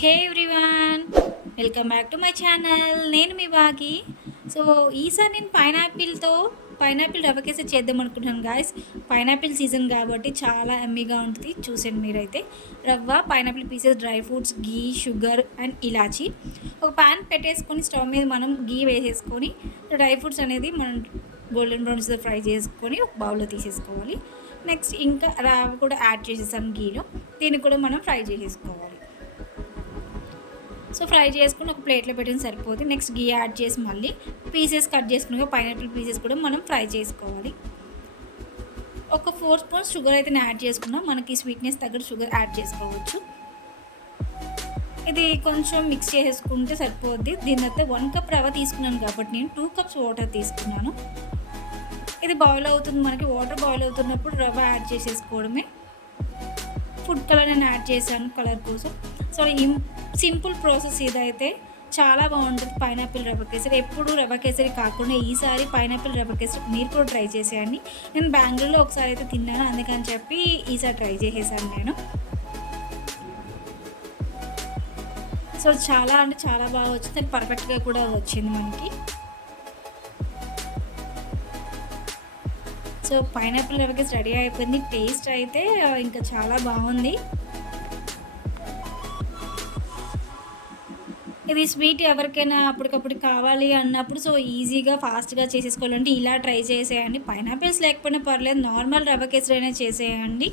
Hey everyone welcome back to my channel. నేను మీ బాగి so ఈసారి నేను పైనాపిల్తో పైనాపిల్ రవ్వ కేసరి చేద్దాం అనుకుంటున్నాను గాయస్ పైనాపిల్ సీజన్ కాబట్టి చాలా ఎమ్మీగా ఉంటుంది చూసండి మీరైతే. Rava pineapple pieces dry fruits ghee sugar and elaichi. ఒక ప్యాన్ పెట్టేసుకొని స్టవ్ మీద మనం గీ వేసేసుకొని డ్రై ఫ్రూట్స్ అనేది మనం గోల్డెన్ బ్రౌన్స్ ఫ్రై చేసుకొని ఒక బౌల్లో తీసేసుకోవాలి. నెక్స్ట్ ఇంకా రవ్వ కూడా యాడ్ చేసేసాం గీలో దీన్ని కూడా మనం ఫ్రై చేసేసుకోవాలి. సో ఫ్రై చేసుకుని ఒక ప్లేట్లో పెట్టిన సరిపోతుంది నెక్స్ట్ గీ యాడ్ చేసి మళ్ళీ పీసెస్ కట్ చేసుకుని పైనాపిల్ పీసెస్ కూడా మనం ఫ్రై చేసుకోవాలి. ఒక ఫోర్ స్పూన్స్ షుగర్ అయితే నేను యాడ్ చేసుకున్నాం. మనకి స్వీట్నెస్ తగ్గట్టు షుగర్ యాడ్ చేసుకోవచ్చు. ఇది కొంచెం మిక్స్ చేసుకుంటే సరిపోద్ది. దీని అయితే వన్ కప్ రవ్వ తీసుకున్నాను కాబట్టి నేను టూ కప్స్ వాటర్ తీసుకున్నాను. ఇది బాయిల్ అవుతుంది. మనకి వాటర్ బాయిల్ అవుతున్నప్పుడు రవ్వ యాడ్ చేసేసుకోవడమే. ఫుడ్ కలర్ నేను యాడ్ చేశాను కలర్ కోసం. సో ఈ సింపుల్ ప్రాసెస్ ఇదైతే చాలా బాగుంటుంది పైనాపిల్ రవ్వ కేసరి. ఎప్పుడు రవ్వ కేసరి కాకుండా ఈసారి పైనాపిల్ రవ్వ కేసరి మీరు కూడా ట్రై చేసేయండి. నేను బెంగళూరులో ఒకసారి అయితే తిన్నాను అందుకని చెప్పి ఈసారి ట్రై చేసేసాను నేను. సో చాలా అంటే చాలా బాగా వచ్చింది. పర్ఫెక్ట్గా కూడా వచ్చింది మనకి. సో పైనాపిల్ రవ్వ రెడీ అయిపోయింది. టేస్ట్ అయితే ఇంకా చాలా బాగుంది. ఇది స్వీట్ ఎవరికైనా అప్పటికప్పుడు కావాలి అన్నప్పుడు సో ఈజీగా ఫాస్ట్గా చేసేసుకోవాలంటే ఇలా ట్రై చేసేయండి. పైనాపిల్స్ లేకపోయినా పర్లేదు నార్మల్ రవ్వ కేసరైనా చేసేయండి.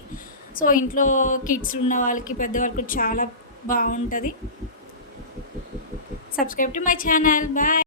సో ఇంట్లో కిడ్స్ ఉన్న వాళ్ళకి పెద్దవాళ్ళకి చాలా బాగుంటుంది. Subscribe to my channel. Bye.